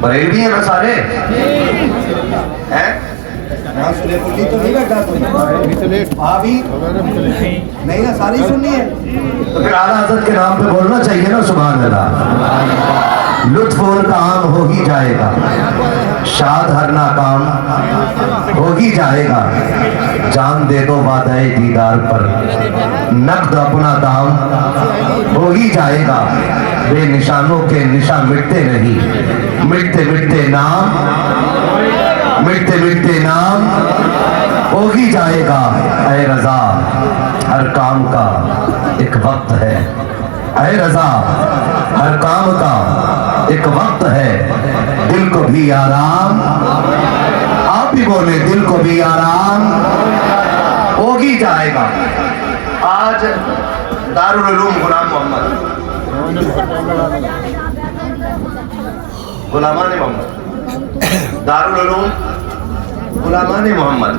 بریلوی ہیں نا سارے ہیں؟ سلیپلی تو نہیں بیٹھا کوئی بھابھی نہیں نا ساری سننی ہے تو پھر اعلیٰ حضرت کے نام پہ بولنا چاہیے نا سبحان اللہ. لطف ان کا عام ہو ہی جائے گا, شاد ہر ناکام ہو ہی جائے گا. جان دے دو وعدہ دیدار پر, نقد اپنا دام ہو ہی جائے گا. بے نشانوں کے نشاں مٹتے نہیں, مٹتے مٹتے نام, مٹتے مٹتے نام ہو ہی جائے گا. اے رضا ہر کام کا ایک وقت ہے, اے رضا ہر کام کا ایک وقت ہے. دل کو بھی آرام, آپ بھی بولے دل کو بھی آرام ہو ہی جائے گا. آج دارالعلوم غلام محمد, غلامان محمد, دارالعلوم غلامان محمد,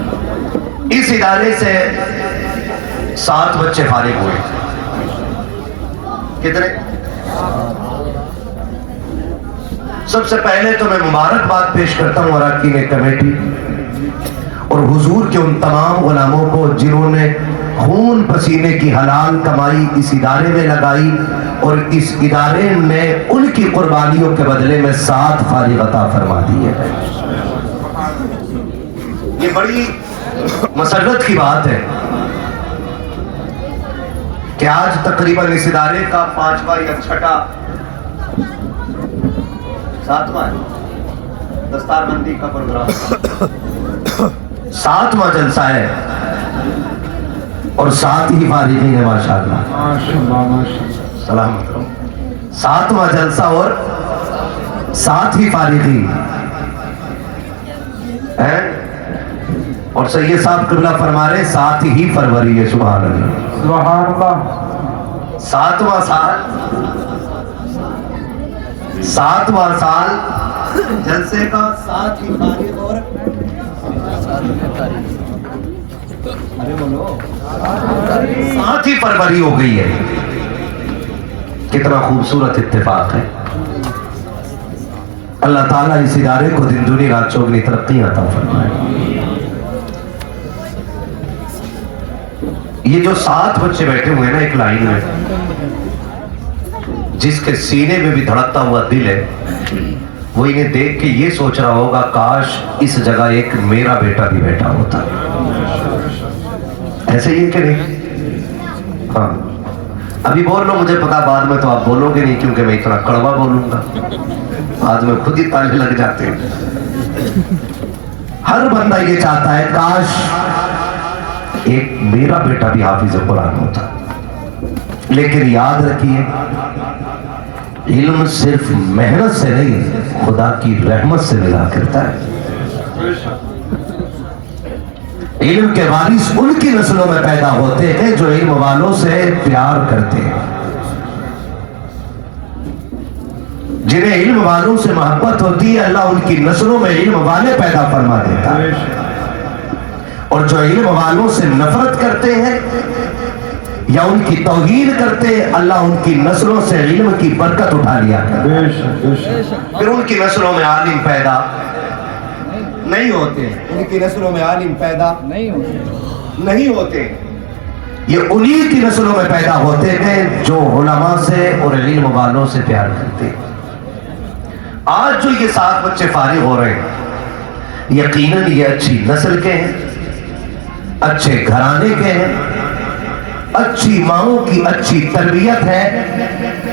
اس ادارے سے 7 بچے فارغ ہوئے. کتنے؟ سب سے پہلے تو میں مبارکباد پیش کرتا ہوں اراکین کمیٹی اور حضور کے ان تمام غلاموں کو جنہوں نے خون پسینے کی حلال کمائی اس ادارے میں لگائی اور اس ادارے نے ان کی قربانیوں کے بدلے میں 7 فارغ عطا فرما دیے. یہ بڑی مسرت کی بات ہے کہ آج تقریباً اس ادارے کا 5واں یا 6واں 7واں دستار بندی کا پروگرام 7واں جلسہ ہے اور 7 ہی فارغین ہیں ماشاءاللہ. سلامت رہو. 7واں جلسہ اور 7 ہی فارغین ہیں. اور سید صاحب قبلہ فرما رہے 7 ہی فروری ہے. سبحان اللہ, سبحان اللہ. 7واں سال, 7واں سال جلسے کا 7 ہی فارغ اور ارے بولو 7 ہی فروری ہو گئی ہے. کتنا خوبصورت اتفاق ہے. اللہ تعالیٰ اس ادارے کو دن دنیا رات چوگنی ترقی عطا فرمائے. یہ جو 7 بچے بیٹھے ہوئے ہیں نا ایک لائن میں, جس کے سینے میں بھی دھڑکتا ہوا دل ہے, وہ انہیں دیکھ کے یہ سوچ رہا ہوگا کاش اس جگہ ایک میرا بیٹا بھی بیٹھا ہوتا. ایسے ہی ہے کہ نہیں؟ ہاں ابھی بول لو, مجھے پتا بعد میں تو آپ بولو گے نہیں کیونکہ میں اتنا کڑوا بولوں گا. آج میں خود ہی تالے لگ جاتے ہیں. ہر بندہ یہ چاہتا ہے کاش ایک میرا بیٹا بھی حافظ قرآن ہوتا. لیکن یاد رکھیے علم صرف محنت سے نہیں, خدا کی رحمت سے ملا کرتا ہے. علم کے وارث ان کی نسلوں میں پیدا ہوتے ہیں جو علم والوں سے پیار کرتے ہیں, جنہیں علم والوں سے محبت ہوتی ہے. اللہ ان کی نسلوں میں علم والے پیدا فرما دیتا ہے. اور جو علم والوں سے نفرت کرتے ہیں یا ان کی توہین کرتے ہیں, اللہ ان کی نسلوں سے علم کی برکت اٹھا لیا کرتا ہے. پھر ان کی نسلوں میں عالم پیدا نہیں ہوتے, ان کی نسلوں میں عالم پیدا نہیں ہوتے. یہ انہی کی نسلوں میں پیدا ہوتے ہیں جو علماء سے اور علم والوں سے پیار کرتے ہیں. آج جو یہ 7 بچے فارغ ہو رہے ہیں, یقیناً یہ اچھی نسل کے ہیں, اچھے گھرانے کے ہیں, اچھی ماؤں کی اچھی تربیت ہے,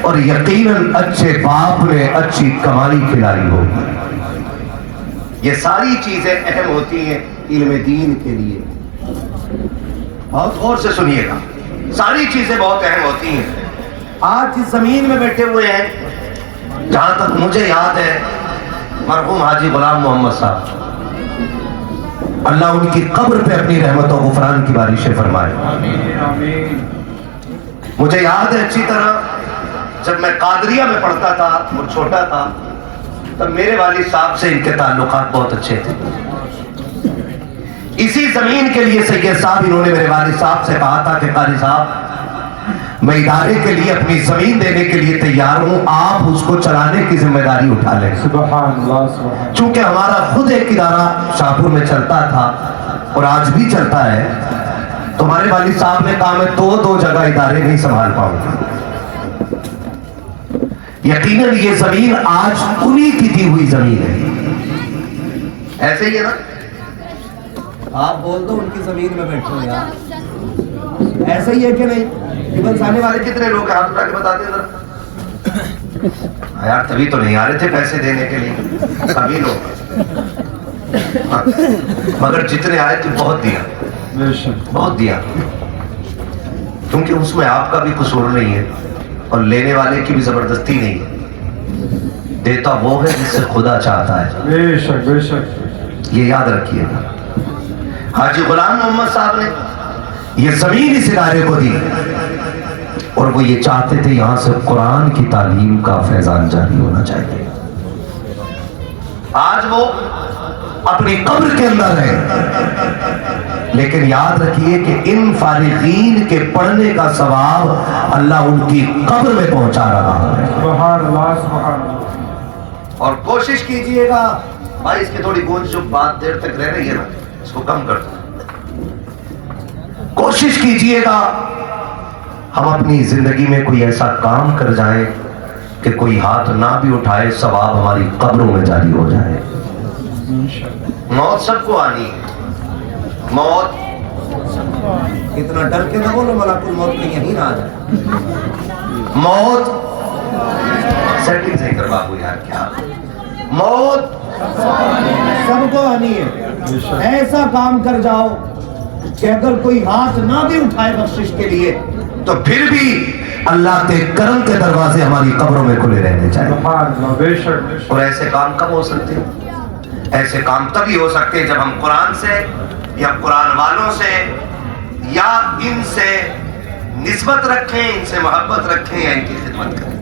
اور یقیناً اچھے باپ نے اچھی کمائی کھلائی ہوگی. یہ ساری چیزیں اہم ہوتی ہیں علم دین کے لیے. بہت غور سے سنیے گا, ساری چیزیں بہت اہم ہوتی ہیں. آج جس زمین میں بیٹھے ہوئے ہیں, جہاں تک مجھے یاد ہے مرحوم حاجی غلام محمد صاحب, اللہ ان کی قبر پہ اپنی رحمت و غفران کی بارشیں فرمائے. مجھے یاد ہے اچھی طرح, جب میں قادریہ میں پڑھتا تھا اور چھوٹا تھا, تب میرے والد صاحب سے ان کے تعلقات بہت اچھے تھے. اسی زمین کے لیے سید صاحب انہوں نے میرے والد صاحب سے کہا تھا کہ قاری صاحب میں ادارے کے لیے اپنی زمین دینے کے لیے تیار ہوں, آپ اس کو چلانے کی ذمہ داری اٹھا لیں. سبحان اللہ سبحان چونکہ ہمارا خود ایک ادارہ شاہپور میں چلتا تھا اور آج بھی چلتا ہے, تو ہمارے والد صاحب نے کہا میں دو جگہ ادارے نہیں سنبھال پاؤں گا. یقیناً یہ زمین آج انہی کی دی ہوئی زمین ہے. ایسے ہی ہے نا, آپ بول دو ان کی زمین میں بیٹھو یار, ایسا ہی ہے کہ نہیں؟ پیپلز آنے والے کتنے لوگ ہیں, ہاتھ اٹھا کے بتا دیں ذرا یار. تبھی تو نہیں آ رہے تھے پیسے دینے کے لیے سبھی لوگ, مگر جتنے آئے تھے بہت دیا, بے شک بہت دیا, کیونکہ اس میں آپ کا بھی قصور نہیں ہے اور لینے والے کی بھی زبردستی نہیں ہے. دیتا وہ ہے جس سے خدا چاہتا ہے. بے شک بے شک. یہ یاد رکھیے گا. حاجی غلام محمد صاحب نے یہ زمین اس ادارے کو دی اور وہ یہ چاہتے تھے یہاں سے قرآن کی تعلیم کا فیضان جاری ہونا چاہیے. آج وہ اپنی قبر کے اندر ہے, لیکن یاد رکھیے کہ ان فارغین کے پڑھنے کا ثواب اللہ ان کی قبر میں پہنچا رہا ہے. سبحان اللہ سبحان اللہ. اور کوشش کیجئے گا بھائی, اس کی تھوڑی گونج جو بات دیر تک رہ رہی ہے نا, اس کو کم کر دو. کوشش کیجئے گا ہم اپنی زندگی میں کوئی ایسا کام کر جائیں کہ کوئی ہاتھ نہ بھی اٹھائے, ثواب ہماری قبروں میں جاری ہو جائے. موت سب کو آنی ہے, موت. اتنا ڈر کے نہ بولو ملک الموت میں یہی نہ آ جائے. موت سیٹنگ صحیح کر بابو یار, کیا موت سب کو آنی ہے. ایسا کام کر جاؤ کہ اگر کوئی ہاتھ نہ بھی اٹھائے بخشش کے لیے تو پھر بھی اللہ کے کرم کے دروازے ہماری قبروں میں کھلے رہنے چاہیے. سبحان اللہ. بے شک بے شک. اور ایسے کام کب ہو سکتے ہیں؟ ایسے کام تبھی ہو سکتے ہیں جب ہم قرآن سے یا قرآن والوں سے یا ان سے نسبت رکھیں, ان سے محبت رکھیں یا ان کی خدمت کریں.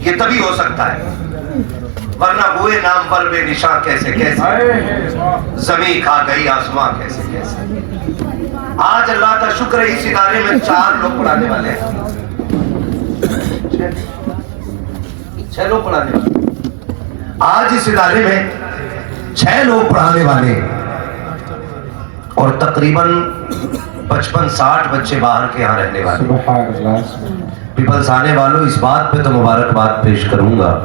یہ تبھی ہو سکتا ہے, ورنہ ہوئے نام پر بے نشاں کیسے کیسے, زمین کھا گئی آسمان کیسے کیسے. آج اللہ کا شکر ہے اس ادارے میں 4 لوگ پڑھانے والے ہیں, 6 لوگ پڑھانے والے. آج اس ادارے میں 6 لوگ پڑھانے والے اور تقریباً 55-60 بچے باہر کے یہاں رہنے والے. سبحان اللہ سبحان اللہ. پیپلز آنے والوں, اس بات پہ تو مبارکباد پیش کروں گا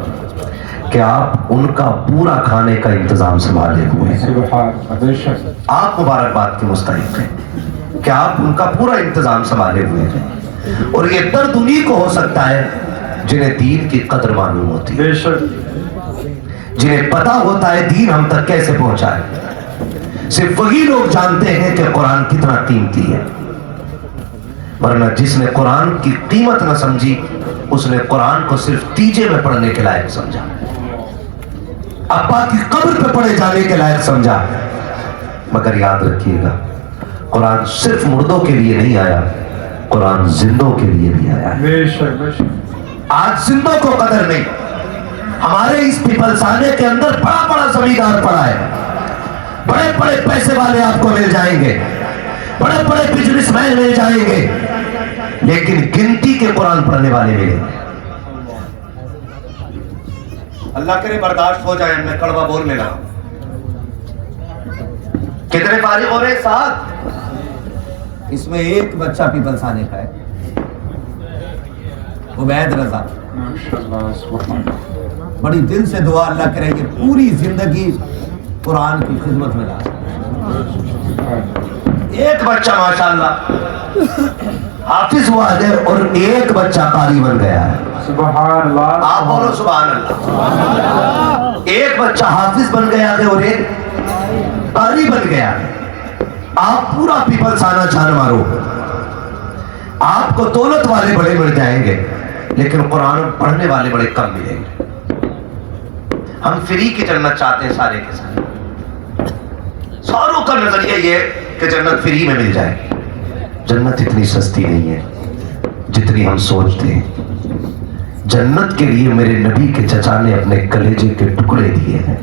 کہ آپ ان کا پورا کھانے کا انتظام سنبھالے ہوئے ہیں. سبحان اللہ. بے شک. آپ مبارکباد کے مستحق ہیں کہ آپ ان کا پورا انتظام سنبھالے ہوئے ہیں. اور یہ درد انہی کو ہو سکتا ہے جنہیں دین کی قدر معلوم ہوتی ہے, بے شک. جنہیں پتا ہوتا ہے دین ہم تک کیسے پہنچا ہے. صرف وہی لوگ جانتے ہیں کہ قرآن کتنا قیمتی ہے, ورنہ جس نے قرآن کی قیمت نہ سمجھی اس نے قرآن کو صرف تیجے میں پڑھنے کے لائق سمجھا, ابا کی قبر پہ پڑھے جانے کے لائق سمجھا. مگر یاد رکھیے گا قرآن صرف مردوں کے لیے نہیں آیا, قرآن زندوں کے لیے بھی آیا ہے. بے شک بے شک. آج زندوں کو قدر نہیں. ہمارے اس پیپلسانے کے اندر بڑا بڑا زمیندار پڑا ہے, بڑے بڑے پیسے والے آپ کو مل جائیں گے, بڑے بڑے بزنس مین مل جائیں گے, لیکن گنتی کے قرآن پڑھنے والے ملیں گے. اللہ کرے برداشت ہو جائے, میں کڑوا بول میں رہا. کتنے فارغ ہو رہے ساتھ؟ اس میں ایک بچہ پیپلز آنے کا ہے, عبید رضا. ماشاءاللہ سبحان اللہ. بڑی دل سے دعا اللہ کرے کہ پوری زندگی قرآن کی خدمت میں لائے. ایک بچہ ماشاءاللہ حافظ ہوا ہے اور ایک بچہ قاری بن گیا ہے. سبحان اللہ. آپ بولو سبحان اللہ. ایک بچہ حافظ بن گیا ہے اور ایک قاری بن گیا ہے. آپ پورا پیپلسانہ چھان مارو, آپ کو دولت والے بڑے مل جائیں گے لیکن قرآن پڑھنے والے بڑے کم ملیں گے. ہم فری کی جنت چاہتے ہیں سارے کے سارے. ساروں کا نظریہ یہ ہے کہ جنت فری میں مل جائے. جنت اتنی سستی نہیں ہے جتنی ہم سوچتے ہیں. جنت کے لیے میرے نبی کے چچا نے اپنے کلیجے کے ٹکڑے دیے ہیں,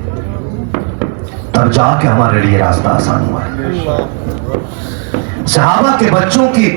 تب جا کے ہمارے لیے راستہ آسان ہوا ہے. صحابہ کے بچوں کی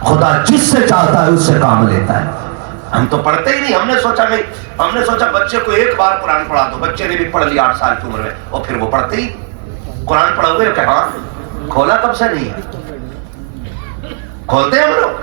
خدا جس سے چاہتا ہے اس سے کام لیتا ہے. ہم تو پڑھتے ہی نہیں. ہم نے سوچا بچے کو ایک بار قرآن پڑھا دو. بچے نے بھی پڑھ لیا 8 سال کی عمر میں, اور پھر وہ پڑھتے ہی. قرآن پڑھو گے کہ ہاں کھولا کب سے نہیں ہے, کھولتے ہیں ہم لوگ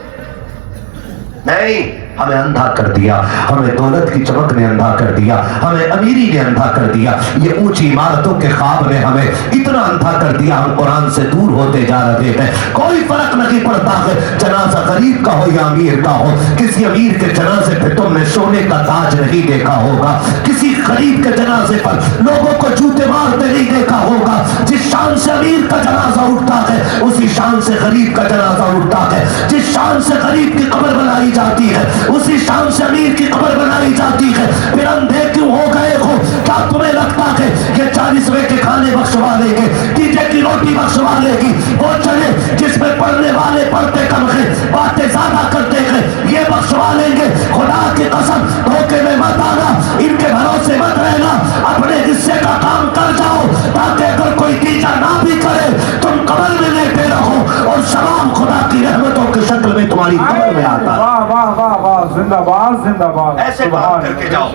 نہیں. ہمیں اندھا کر دیا, ہمیں دولت کی چمک نے اندھا کر دیا, ہمیں امیری نے اندھا کر دیا, یہ اونچی عمارتوں کے خواب نے ہمیں اتنا اندھا کر دیا, ہم قرآن سے دور ہوتے جا رہے ہیں. کوئی فرق نہیں پڑتا ہے جنازہ غریب کا ہو یا امیر کا ہو. کسی امیر کے جنازے پہ تم نے سونے کا تاج نہیں دیکھا ہوگا, کسی غریب کے جنازے پر لوگوں کو جوتے مارتے نہیں دیکھا ہوگا. جس شان سے امیر کا جنازہ اٹھتا ہے اسی شان سے غریب کا جنازہ اٹھتا ہے. جس شان سے غریب کی قبر بنائی جاتی ہے اسی شان سے امیر کی قبر بنائی جاتی ہے. پھر اندھے کیوں ہو گئے ہو؟ کیا تمہیں لگتا ہے کہ 40ویں کے کھانے بخشوا لیں گے, تیجے کی روٹی بخشوا لے گی وہ چلے جس میں پڑھنے والے پڑھتے کم ہیں باتیں زیادہ کرتے ہیں یہ بخشوا لیں گے؟ خدا کی قسم دھوکے میں مت آنا, ان کے بھروسے مت رہنا. اپنے حصے کا کام کر جاؤ تاکہ اگر کوئی تیجا نہ بھی کرے تم قبر میں لیٹے رہو اور سلام خدا کی رحمتوں کی شکل میں تمہاری قبر میں آتا ہے. واہ واہ واہ واہ, زندہ باد زندہ باد. ایسے کام کر کے جاؤ,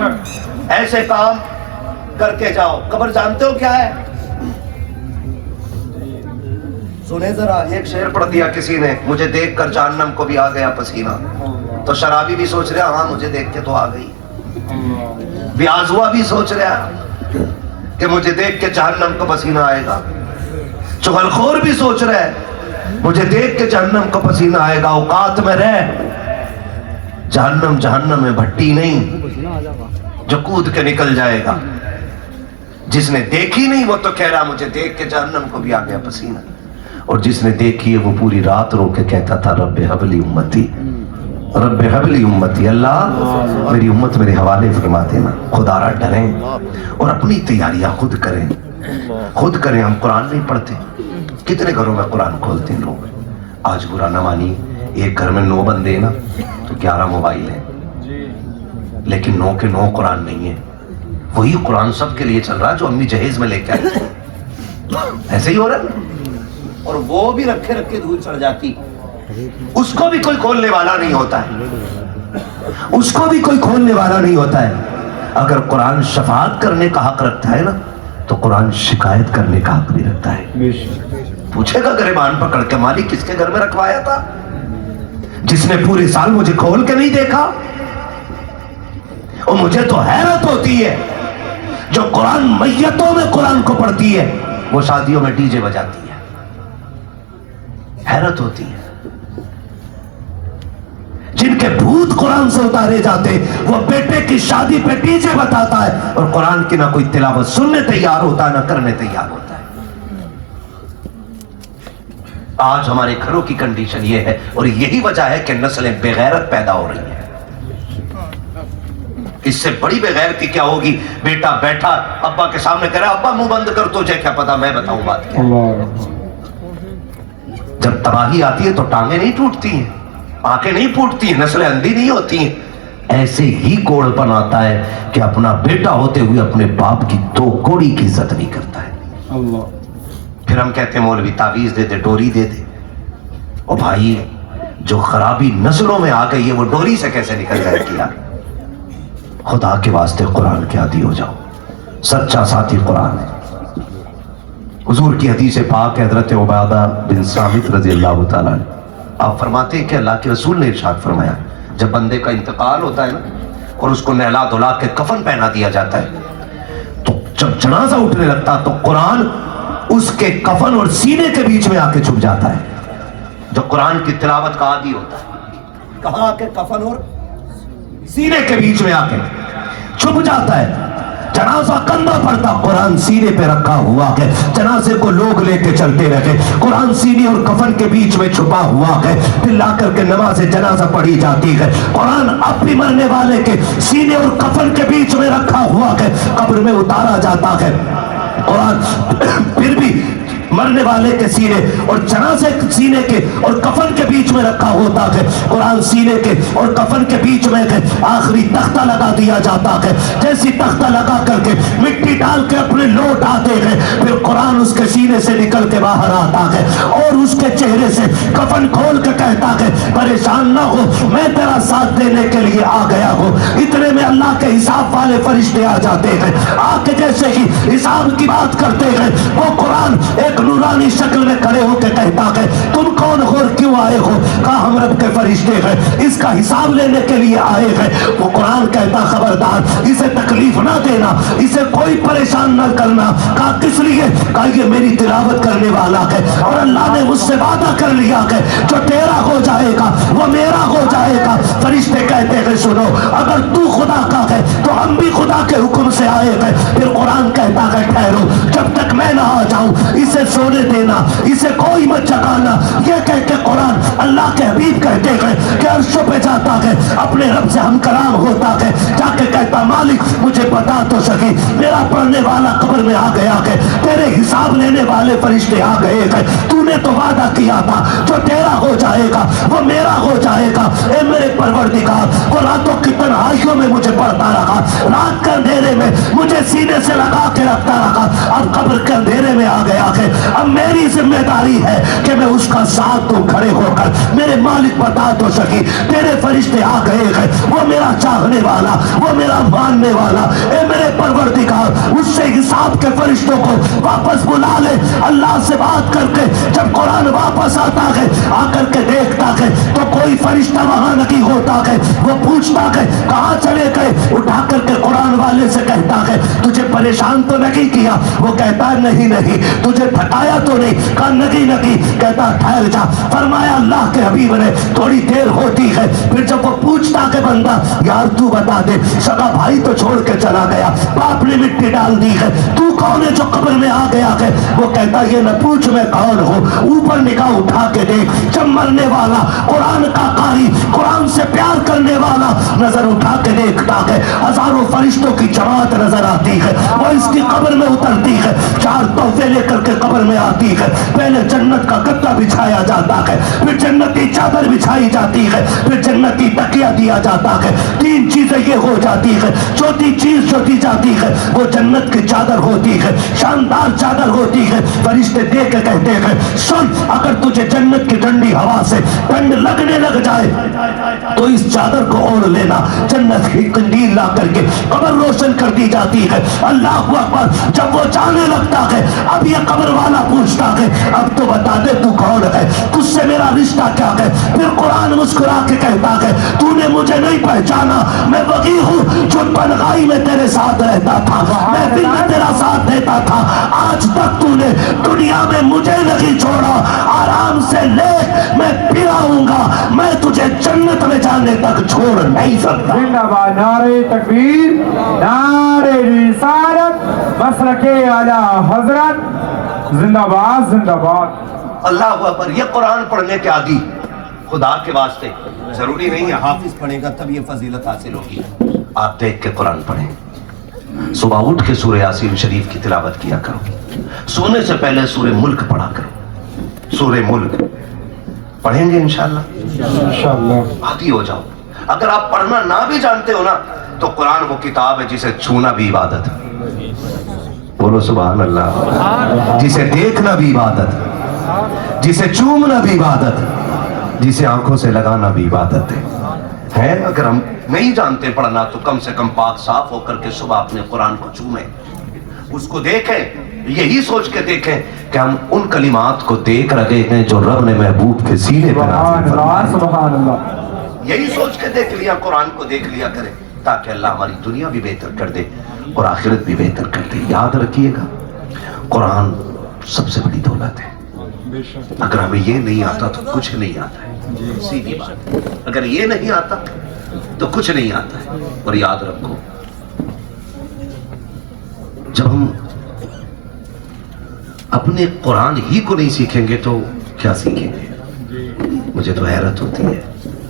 ایسے کام کر کے جاؤ. قبر جانتے ہو کیا ہے؟ سنیں ذرا, ایک شعر پڑھ دیا کسی نے, مجھے دیکھ کر جہنم کو بھی آ گیا پسینہ. تو شرابی بھی سوچ رہا ہاں مجھے دیکھ کے تو آ گئی, بیاض ہوا بھی سوچ رہا کہ مجھے دیکھ کے جہنم کو پسینہ آئے گا. چغل خور بھی سوچ رہا ہے مجھے دیکھ کے جہنم کو پسینہ آئے گا. اوقات میں رہ, جہنم میں بھٹی نہیں جو کود کے نکل جائے گا. جس نے دیکھی نہیں وہ تو کہہ رہا مجھے دیکھ کے جہنم کو بھی آ گیا پسینہ, اور جس نے دیکھی ہے وہ پوری رات رو کے کہتا تھا رب حبلی امتی, رب حبلی امتی, اللہ میری امت میرے حوالے فرما دینا. خدا را ڈریں اور اپنی تیاریاں خود کریں. ہم قرآن نہیں پڑھتے. کتنے گھروں میں قرآن کھولتے ہیں لوگ. آج برا نہ مانی, ایک گھر میں 9 بندے ہیں نا تو 11 موبائل ہیں, لیکن 9 کے 9 قرآن نہیں ہے. وہی قرآن سب کے لیے چل رہا جو امی جہیز میں لے کے آئی. ایسے ہی ہو رہا ہے, اور وہ بھی رکھے دھول چڑھ جاتی. اس کو بھی کوئی کھولنے والا نہیں ہوتا ہے, اس کو بھی کوئی کھولنے والا نہیں ہوتا ہے. اگر قرآن شفاعت کرنے کا حق رکھتا ہے نا تو قرآن شکایت کرنے کا حق بھی رکھتا ہے. پوچھے گا گریبان پکڑ کے مالک کس کے گھر میں رکھوایا تھا, جس نے پورے سال مجھے کھول کے نہیں دیکھا. اور مجھے تو حیرت ہوتی ہے جو قرآن میتوں میں قرآن کو پڑھتی ہے وہ شادیوں میں ڈی جے بجاتی ہے. حیرت ہوتی ہے. جن کے بھوت قرآن سے اتارے جاتے وہ بیٹے کی شادی پہ ڈی جے بتاتا ہے, اور قرآن کی نہ کوئی تلاوت سننے تیار ہوتا ہے نہ کرنے تیار ہوتا ہے. آج ہمارے گھروں کی کنڈیشن یہ ہے, اور یہی وجہ ہے کہ نسلیں بے غیرت پیدا ہو رہی ہیں. اس سے بڑی بے غیرتی کیا ہوگی؟ بیٹا بیٹھا ابا کے سامنے کہہ رہا ابا منہ بند کر, تجھے کیا پتا, میں بتاؤں بات کیا. جب تباہی آتی ہے تو ٹانگیں نہیں ٹوٹتی ہیں, آنکھیں نہیں پھوٹتی ہیں, نسلیں اندھی نہیں ہوتی ہیں. ایسے ہی کوڑ پن آتا ہے کہ اپنا بیٹا ہوتے ہوئے اپنے باپ کی 2 کوڑی کی عزت نہیں کرتا ہے. پھر ہم کہتے ہیں مولوی تعویذ دے دے, ڈوری دے دے. او بھائی جو خرابی نسلوں میں آ گئی ہے وہ ڈوری سے کیسے نکل جائے گی؟ خدا کے واسطے قرآن کے عادی ہو جاؤ. سچا ساتھی قرآن ہے. حضور کی حدیث پاک حضرت عبادہ بن صامت رضی اللہ تعالیٰ عنہ, آپ فرماتے ہیں کہ اللہ کے رسول نے ارشاد فرمایا جب بندے کا انتقال ہوتا ہے نا اور اس کو نہلا دھلا کے کفن پہنا دیا جاتا ہے تو جب جنازہ اٹھنے لگتا تو قرآن اس کے کفن اور سینے کے بیچ میں آ کے چھپ جاتا ہے. جو قرآن کی تلاوت کا عادی ہوتا ہے کہاں آ کے کفن اور سینے کے بیچ میں آ کے چھپ جاتا ہے. جنازہ کندھا پڑتا, قرآن سینے پہ رکھا ہوا ہے. جنازے کو لوگ لے کے چلتے رہے, قرآن سینے اور کفن کے بیچ میں چھپا ہوا ہے. پھر لا کر کے نماز جنازہ پڑھی جاتی ہے. قرآن اب بھی مرنے والے کے سینے اور کفن کے بیچ میں رکھا ہوا ہے, قبر میں اتارا جاتا ہے. قرآن پھر بھی مرنے والے کے سینے اور جنازے کے سینے کے اور کفن کے بیچ میں رکھا ہوتا ہے، قرآن سینے کے اور کفن کے بیچ میں آخری تختہ لگا دیا جاتا ہے، جیسی تختہ لگا کر کے مٹی ڈال کے اپنے لوٹ آتے ہیں، پھر قرآن اس کے سینے سے نکل کے باہر آتا ہے اور اس کے چہرے سے کفن کھول کے کہتا ہے پریشان نہ ہو، میں تیرا ساتھ دینے کے لیے آ گیا ہوں۔ اتنے میں اللہ کے حساب والے فرشتے آ جاتے ہیں، آ کے جیسے ہی حساب کی بات کرتے ہیں وہ قرآن ایک نورانی شکل میں کھڑے ہو کے کہتا ہے تم کون ہو اور کیوں آئے ہو؟ کہا ہم رب کے فرشتے ہیں، اس کا حساب لینے کے لیے آئے ہیں۔ وہ قرآن کہتا خبردار اسے تکلیف نہ دینا، اسے کوئی پریشان نہ کرنا۔ کہا کس لیے؟ کہا یہ میری تلاوت کرنے والا ہے اور اللہ نے مجھ سے وعدہ کر لیا ہے جو تیرا ہو جائے گا وہ میرا ہو جائے گا۔ فرشتے کہتے ہیں سنو اگر تو خدا کا ہے تو ہم بھی خدا کے حکم سے آئے ہیں۔ پھر قرآن کہتا ہے ٹھہرو جب تک میں نہ آ جاؤں اسے سونے دینا، اسے کوئی مت جگانا۔ یہ کہہ کے قرآن اللہ کے حبیب کہتے ہیں کہ عرشوں پہ جاتا ہے، اپنے رب سے ہم کلام ہوتا ہے، جا کے کہتا مالک مجھے بتا تو سکی میرا پڑھنے والا قبر میں آ گیا ہے، تیرے حساب لینے والے فرشتے آ گئے ہیں، تو نے تو وعدہ کیا تھا جو تیرا ہو جائے گا وہ میرا ہو جائے گا۔ اے میرے پروردگار وہ راتوں کی تنہائیوں میں مجھے پڑھتا رہا، رات کے اندھیرے میں مجھے سینے سے لگا کے رکھتا رہا، اب قبر کے اندھیرے میں آ گیا ہے، اب میری ذمہ داری ہے کہ میں اس کا ساتھ دوں کھڑے ہو کر۔ میرے مالک بتا تو سکی تیرے فرشتے آ گئے ہیں، وہ میرا چاہنے والا وہ میرا ماننے والا، اے میرے پروردگار اس سے حساب کے فرشتوں کو واپس بلا لے۔ اللہ سے بات کر کے جب قرآن واپس آتا ہے آ کر کے دیکھتا ہے تو کوئی فرشتہ وہاں نہیں ہوتا ہے، وہ پوچھتا ہے کہاں چلے گئے؟ اٹھا کر کے قرآن والے سے کہتا ہے تجھے پریشان تو نہیں کیا؟ وہ کہتا ہے نہیں نہیں۔ تجھے تھکایا تو نہیں؟ کہا نہیں۔ کہتا ٹھہر جا۔ فرمایا اللہ کے حبیب نے تھوڑی دیر ہوتی ہے، پھر جب وہ پوچھتا کہ بندہ یار تو بتا دے سگا بھائی تو چھوڑ کے چلا گیا، باپ نے مٹی ڈال دی ہے، تو کون ہے جو قبر میں آ گیا ہے؟ وہ کہتا یہ نہ پوچھ میں کون ہوں، اوپر نگاہ اٹھا کے دیکھ۔ جب مرنے والا قرآن کا قاری قرآن سے پیار کرنے والا نظر اٹھا کے دیکھتا ہے ہزاروں فرشتوں کی جماعت نظر آتی ہے، وہ اس کی قبر میں اترتی ہے، چار تحفے لے کر کے قبر میں آتی ہے۔ پہلے جنت کا گدا بچھایا جاتا ہے، پھر جنتی چادر بچھائی جاتی ہے، پھر جنتی تکیہ دیا جاتا ہے۔ تین چیزیں یہ ہو جاتی ہے، چوتھی چیز جو دی جاتی ہے وہ جنت کی چادر ہوتی ہے، شاندار چادر ہوتی ہے۔ فرشتے دیکھ کے کہتے ہیں سن اگر تجھے جنت کی ٹھنڈی ہوا سے ٹھنڈ لگنے لگ جائے تو اس چادر کو اوڑھ لینا۔ جنت کی قندیل لا کر کے قبر روشن کر دی جاتی ہے۔ اللہ اکبر۔ جب وہ جانے لگتا ہے اب یہ قبر والا پوچھتا ہے اب تو بتا دے تو کون ہے، تجھ سے میرا رشتہ کیا ہے؟ پھر قرآن مسکرا کے کہتا ہے تو نے مجھے نہیں پہچانا، میں وہی ہوں جو تنہائی میں تیرے ساتھ رہتا تھا، محفل میں تیرا ساتھ دیتا تھا، آج تک تو نے دنیا میں مجھے نہیں چھوڑا، آرام سے لے میں پھر آؤں گا، میں تجھے جنت میں جانے تک چھوڑ نہیں سکتا۔ زندہ باد نعرہ تکبیر، نعرہ رسالت، مسلک اعلی حضرت، زندہ باد زندہ باد۔ اللہ اکبر۔ یہ قرآن پڑھنے کے عادی خدا کے واسطے ضروری نہیں ہے حافظ پڑھے گا تب یہ فضیلت حاصل ہوگی، آپ دیکھ کے قرآن پڑھیں۔ صبح اٹھ کے سورہ یاسین شریف کی تلاوت کیا کرو، سونے سے پہلے سورہ ملک پڑھا کرو۔ سورہ ملک پڑھیں گے انشاءاللہ، عادی ہو جاؤ۔ اگر آپ پڑھنا نہ بھی جانتے ہو نا تو قرآن وہ کتاب ہے جسے چھونا بھی عبادت ہے، بولو سبحان اللہ، جسے دیکھنا بھی عبادت، جسے چومنا بھی عبادت، جسے آنکھوں سے لگانا بھی عبادت ہے۔ اگر ہم نہیں جانتے پڑھنا تو کم سے کم پاک صاف ہو کر کے صبح اپنے قرآن کو چومیں، اس کو دیکھیں، یہی سوچ کے دیکھیں کہ ہم ان کلمات کو دیکھ رہے ہیں جو رب نے محبوب کے سینے پر نازل فرمائے۔ سبحان اللہ۔ یہی سوچ کے دیکھ لیا، قرآن کو دیکھ لیا کریں تاکہ اللہ ہماری دنیا بھی بہتر کر دے اور آخرت بھی بہتر کر دے۔ یاد رکھیے گا قرآن سب سے بڑی دولت ہے، اگر ہمیں یہ نہیں آتا تو کچھ نہیں آتا ہے، سیدھی بات۔ اگر یہ نہیں آتا تو کچھ نہیں آتا ہے۔ اور یاد رکھو جب ہم اپنے قرآن ہی کو نہیں سیکھیں گے تو کیا سیکھیں گے؟ مجھے تو حیرت ہوتی ہے،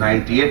98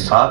7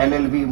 LLB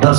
10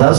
10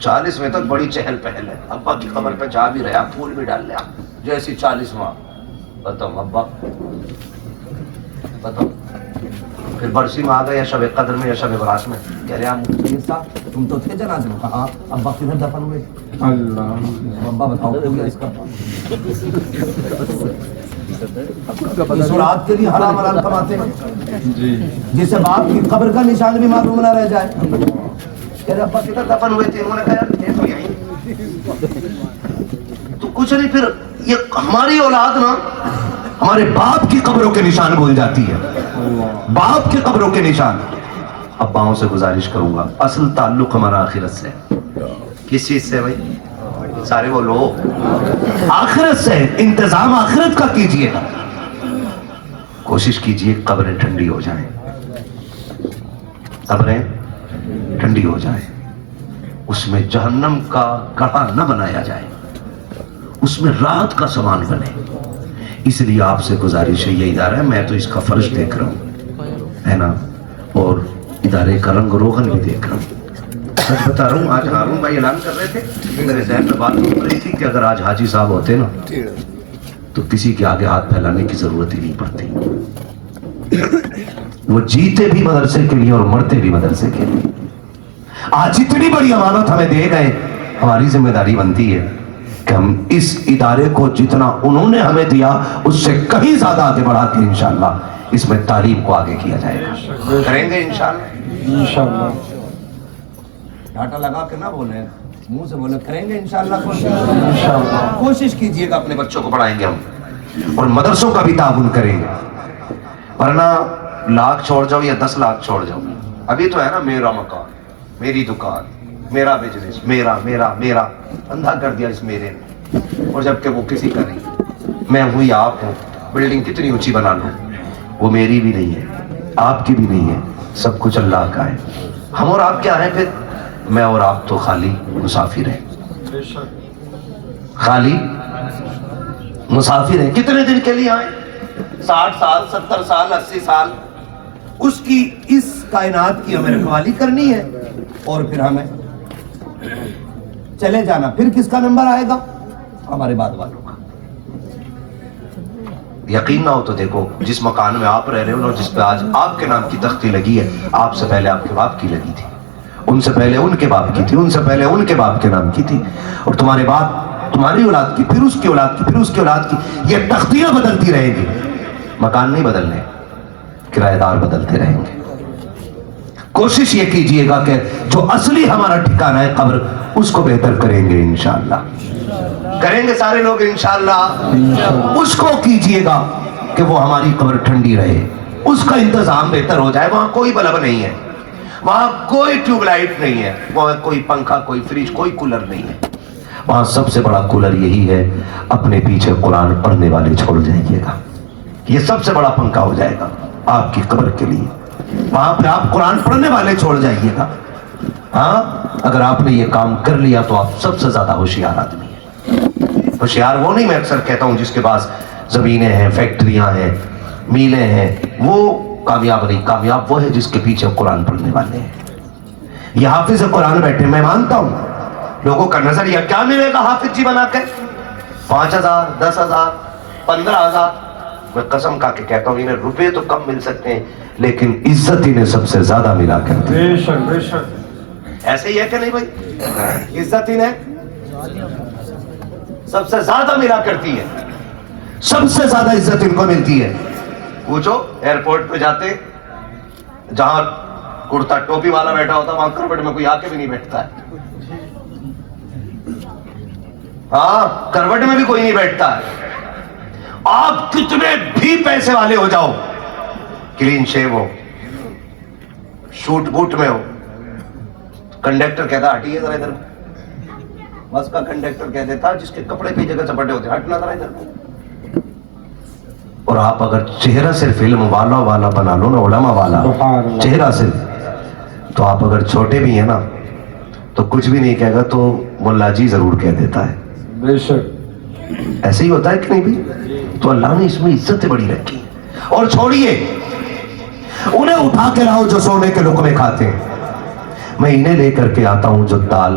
40 میں تک بڑی چہل پہل ہے. ابا کی قبر پہ جا بھی رہا, پھول بھی ڈال لیا جیسی 40واں. بتاؤ ابا, بتاؤ. پھر برسی میں آ گئے یا شب قدر میں یا شب برات میں, کہہ رہے ہیں صاحب تم تو تھے جنازے میں. کہا ابا کدھر دفن ہوئے؟ اللہ ابا بتاؤ کوئی اس کا اس رات کے لیے حرام حلال کماتے ہیں جی جسے باپ کی قبر کا نشان بھی معلوم نہ رہ جائے. کہہ رہے ابا کدھر دفن ہوئے تھے؟ انہوں نے کہا یار تھے تو یہیں. تو کچھ نہیں, پھر یہ ہماری اولاد نا ہمارے باپ کی قبروں کے نشان بھول جاتی ہے, باپ کی قبروں کے نشان. اباؤں سے گزارش کروں گا, اصل تعلق ہمارا آخرت سے. کس چیز سے بھائی؟ سارے وہ لوگ آخرت سے. انتظام آخرت کا کیجئے گا. کوشش کیجئے قبریں ٹھنڈی ہو جائیں, قبریں ٹھنڈی ہو جائیں. اس میں جہنم کا گڑھا نہ بنایا جائے, اس میں راحت کا سامان بنے. اس لیے آپ سے گزارش ہے, یہ ادارہ ہے, میں تو اس کا فرش دیکھ رہا ہوں ہے نا, اور ادارے کا رنگ روغن بھی دیکھ رہا ہوں. سچ بتا رہا ہوں, آج ہارون بھائی اعلان کر رہے تھے, میرے ذہن میں بات ہو رہی تھی کہ اگر آج حاجی صاحب ہوتے نا تو کسی کے آگے ہاتھ پھیلانے کی ضرورت ہی نہیں پڑتی. وہ جیتے بھی مدرسے کے لیے اور مرتے بھی مدرسے کے لیے. آج اتنی بڑی امانت ہمیں دے گئے, ہماری ذمہ داری بنتی ہے کہ ہم اس ادارے کو جتنا انہوں نے ہمیں دیا اس سے کہیں زیادہ آگے بڑھا کے انشاءاللہ اس میں تعلیم کو آگے کیا جائے گا. کریں گے انشاءاللہ. انشاءاللہ ڈاٹا لگا کے نہ بولیں, منہ سے بولیں کریں گے انشاءاللہ. کوشش کیجئے گا, اپنے بچوں کو پڑھائیں گے ہم, اور مدرسوں کا بھی تعاون کریں گے. ورنہ لاکھ چھوڑ جاؤ یا 10 لاکھ چھوڑ جاؤ, ابھی تو ہے نا میرا مکان, میری دکان, میرا بزنس, میرا میرا میرا, اندھا کر دیا اس میرے نے. اور جبکہ وہ کسی کا نہیں. میں ہوں یا آپ ہوں, بلڈنگ کتنی اونچی بنا لوں, وہ میری بھی نہیں ہے, آپ کی بھی نہیں ہے, سب کچھ اللہ کا ہے. ہم اور آپ کیا ہیں پھر؟ میں اور آپ تو خالی مسافر ہیں, خالی مسافر ہیں. کتنے دن کے لیے آئے؟ 60 سال, 70 سال, 80 سال. اس کی, اس کائنات کی ہمیں رکھوالی کرنی ہے اور پھر ہمیں چلے جانا. پھر کس کا نمبر آئے گا؟ ہمارے بعد والوں کا. یقین نہ ہو تو دیکھو, جس مکان میں آپ رہ رہے ہو, جس پہ آج آپ کے نام کی تختی لگی ہے, آپ سے پہلے آپ کے باپ کی لگی تھی, ان سے پہلے ان کے باپ کی تھی, ان سے پہلے ان کے باپ کے نام کی تھی, اور تمہارے بعد تمہاری اولاد کی, پھر اس کی اولاد کی, پھر اس کی اولاد کی. یہ تختیاں بدلتی رہیں گی, مکان نہیں بدلنے, کرایہ دار بدلتے رہیں گے. کوشش یہ کیجئے گا کہ جو اصلی ہمارا ٹھکانہ ہے قبر, اس کو بہتر کریں گے انشاءاللہ. کریں گے سارے لوگ انشاءاللہ. اس کو کیجئے گا کہ وہ ہماری قبر ٹھنڈی رہے, اس کا انتظام بہتر ہو جائے. وہاں کوئی بلب نہیں ہے, وہاں کوئی ٹیوب لائٹ نہیں ہے, وہاں کوئی پنکھا, کوئی فریج, کوئی کولر نہیں ہے. وہاں سب سے بڑا کولر یہی ہے, اپنے پیچھے قرآن پڑھنے والے چھوڑ جائیے گا. یہ سب سے بڑا پنکھا ہو جائے گا آپ کی قبر کے لیے. وہاں پہ آپ قرآن پڑھنے والے چھوڑ جائیے گا. ہاں, اگر آپ نے یہ کام کر لیا تو آپ سب سے زیادہ ہوشیار آدمی ہیں. ہوشیار وہ نہیں, میں اکثر کہتا ہوں, جس کے پاس زمینیں ہیں, فیکٹریاں ہیں, میلیں ہیں, وہ کامیاب نہیں. کامیاب وہ ہے جس کے پیچھے قرآن پڑھنے والے ہیں. یہ حافظ قرآن بیٹھے, میں مانتا ہوں لوگوں کا نظریہ کیا ملے گا حافظ جی بنا کے, 5,000, 10,000, 15,000. میں قسم کھا کے کہتا ہوں, انہیں روپے تو کم مل سکتے ہیں لیکن عزت انہیں سب سے زیادہ ملا کرتی ہے. بے شک بے شک. ایسے ہی ہے کہ نہیں بھائی؟ عزت انہیں سب سے زیادہ ملا کرتی ہے, سب سے زیادہ عزت ان کو ملتی ہے. پوچھو ایئرپورٹ پہ جاتے, جہاں کرتا ٹوپی والا بیٹھا ہوتا وہاں کروٹ میں کوئی آ کے بھی نہیں بیٹھتا ہے. ہاں, کروٹ میں بھی کوئی نہیں بیٹھتا ہے. آپ کتنے بھی پیسے والے ہو جاؤ, کلین شیو ہو, شوٹ بوٹ میں ہو, کنڈکٹر کہتا ہٹیے ذرا ادھر. بس کا کنڈکٹر کہہ دیتا جس کے کپڑے کی جگہ چپٹے ہوتے, ہٹنا ذرا ادھر. اور آپ اگر چہرہ صرف علم والا بنا لو نا, علماء والا چہرہ صرف, تو آپ اگر چھوٹے بھی ہیں نا تو کچھ بھی نہیں کہے گا تو ملا جی ضرور کہہ دیتا ہے. بے شک. ایسے ہی ہوتا ہے کہ نہیں بھی؟ تو اللہ نے اس میں عزت بڑی رکھی. اور چھوڑیے انہیں اٹھا کے لاؤ جو سونے کے لقمے کھاتے ہیں, میں انہیں لے کر کے آتا ہوں جو دال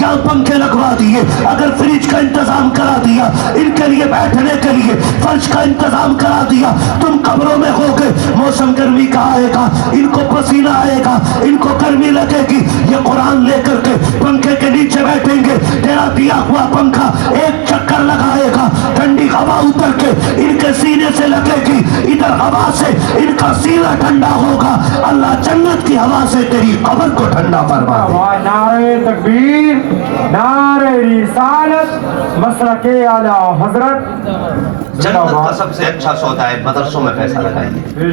یہاں پنکھے لگوا دیے, اگر فریج کا انتظام کرا دیا, ان کے لیے بیٹھنے کے لیے فرش کا انتظام کرا دیا, تم قبروں میں ہو گئے, موسم گرمی کا آئے گا, ان کو پسینہ آئے گا, ان کو گرمی لگے گی, یہ قرآن لے کر کے پنکھے کے نیچے بیٹھیں گے, تیرا دیا ہوا پنکھا ایک چکر لگائے گا, ٹھنڈی ہوا اتر کے ان کے سینے سے لگے گی, ادھر ہوا سے ان کا سینہ ٹھنڈا ہوگا, اللہ جنت کی ہوا سے تیری قبر کو ٹھنڈا فرما دے. نعرہ تکبیر, نعرہ رسالت, مسلک اعلی حضرت. جنت کا سب سے اچھا سودا ہے مدرسوں میں پیسہ لگائیے,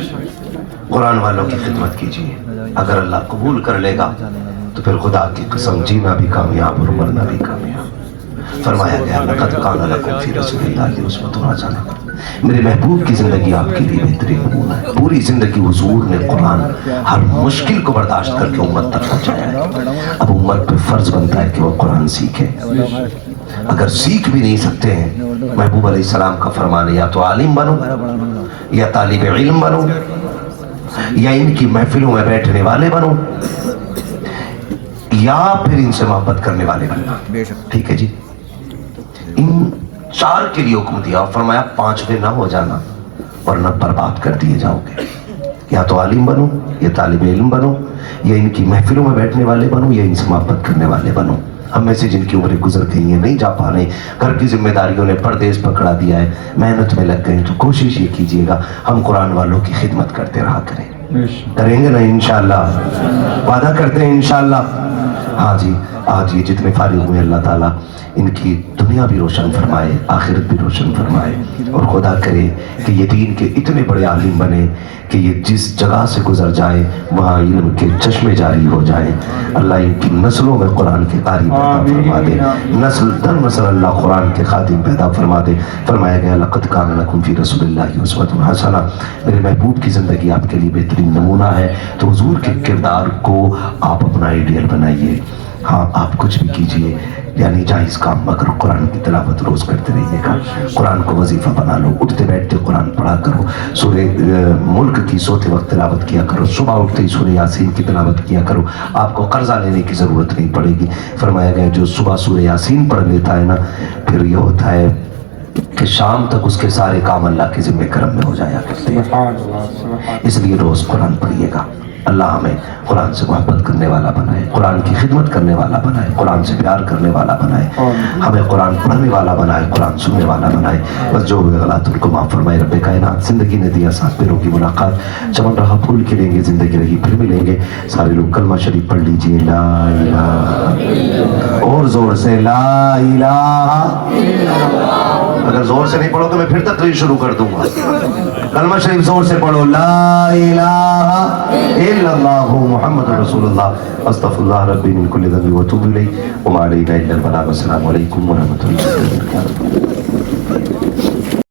قرآن والوں کی خدمت کیجیے, اگر اللہ قبول کر لے گا تو پھر خدا کی قسم جینا بھی کامیاب اور مرنا بھی کامیاب. فرمایا گیا لقد کان لکم فی رسول اللہ اسوۃ حسنہ, میرے محبوب کی زندگی آپ کے لیے بہترین نمونہ ہے. پوری زندگی حضور نے قرآن ہر مشکل کو برداشت کر کے امت تک پہنچایا ہے. اب امت پہ فرض بنتا ہے کہ وہ قرآن سیکھے. اگر سیکھ بھی نہیں سکتے ہیں, محبوب علیہ السلام کا فرمان ہے یا تو عالم بنو یا طالب علم بنو یا ان کی محفلوں میں بیٹھنے والے بنو یا پھر ان سے محبت کرنے والے بننا. ٹھیک ہے جی, ان چار کے لیے حکم دیا اور فرمایا پانچویں نہ ہو جانا ورنہ برباد کر دیے جاؤ گے. یا تو عالم بنو یا طالب علم بنو یا ان کی محفلوں میں بیٹھنے والے بنو یا ان سے محبت کرنے والے بنو. ہم میں سے جن کی عمریں گزر گئی ہیں, نہیں جا پا رہے, گھر کی ذمہ داریوں نے پردیس پکڑا دیا ہے, محنت میں لگ گئے, تو کوشش یہ کیجئے گا ہم قرآن والوں کی خدمت کرتے رہا کریں. کریں گے نا انشاءاللہ, وعدہ کرتے ہیں انشاءاللہ. ہاں جی, آج یہ جتنے فارغ ہوئے اللہ تعالیٰ ان کی دنیا بھی روشن فرمائے, آخرت بھی روشن فرمائے, اور خدا کرے کہ یہ دین کے اتنے بڑے عالم بنے کہ یہ جس جگہ سے گزر جائے وہاں علم کے چشمے جاری ہو جائیں. اللہ ان کی نسلوں میں قرآن کے قاری پیدا فرما دے, نسل در نسل اللہ قرآن کے خادم پیدا فرما دے. فرمایا گیا لقد کان لکم فی رسول اللہ اسوۃ حسنہ, میرے محبوب کی زندگی آپ کے لیے بہترین نمونہ ہے. تو حضور کے کردار کو آپ اپنا آئیڈیل بنائیے. ہاں, آپ کچھ بھی کیجئے, یعنی جائز کام, مگر قرآن کی تلاوت روز کرتے رہیے گا. قرآن کو وظیفہ بنا لو, اٹھتے بیٹھتے قرآن پڑھا کرو, سورہ ملک کی سوتے وقت تلاوت کیا کرو, صبح اٹھتے ہی سورہ یاسین کی تلاوت کیا کرو, آپ کو قرضہ لینے کی ضرورت نہیں پڑے گی. فرمایا گیا جو صبح سورہ یاسین پڑھ لیتا ہے نا, پھر یہ ہوتا ہے کہ شام تک اس کے سارے کام اللہ کے ذمہ کرم میں ہو جایا کرتے ہیں. اس لیے روز قرآن پڑھیے گا. اللہ ہمیں قرآن سے محبت کرنے والا بنائے, قرآن کی خدمت کرنے والا بنائے, قرآن سے پیار کرنے والا بنائے, ہمیں قرآن پڑھنے والا بنائے, قرآن سننے والا بنائے. بس جو ہوئے غلط ان کو معاف فرمائے رب کائنات. زندگی نے دیا ساتھ پیروں کی ملاقات, چمن رہا پھول کھلیں گے, زندگی رہی پھر ملیں گے. سارے لوگ کلمہ شریف پڑھ لیجئے, لا الہ, اور زور سے لا الہ. اگر زور سے نہیں پڑھو تو میں پھر تقریر شروع کر دوں گا. کلمہ شریف زور سے پڑھو, لا الہ الا اللہ محمد رسول اللہ استغفر اللہ ربی من کل ذنب واتوب الیہ وما علینا الا البلاغ. السلام علیکم ورحمۃ اللہ وبرکاتہ.